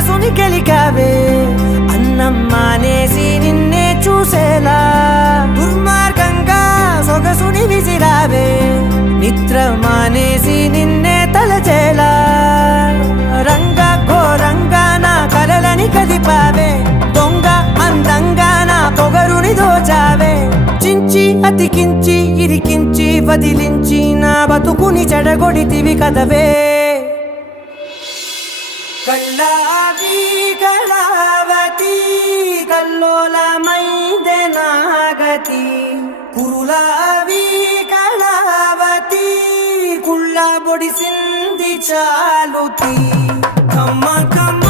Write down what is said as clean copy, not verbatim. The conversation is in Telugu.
మనసుని గెలికావే అన్నం మానేసి నిన్నే చూసేలా దుర్మార్గంగా సొగసుని విసిరావే నిద్ర మానేసి నిన్నే తలచేలా రంగ ఘోరంగా నా కలలని కదిపావే దొంగ అందంగా నా పొగరుని దోచావే చించి అతికించి ఇరికించి వదిలించి నా బతుకుని చెడగొడితివి కదవే కళ్ళావి కళావతి కల్లోలమైందే నాగతి కురులావి కళావతి కుళ్ళ బొడిసింది చాలుతి కమ్మ కమ్మ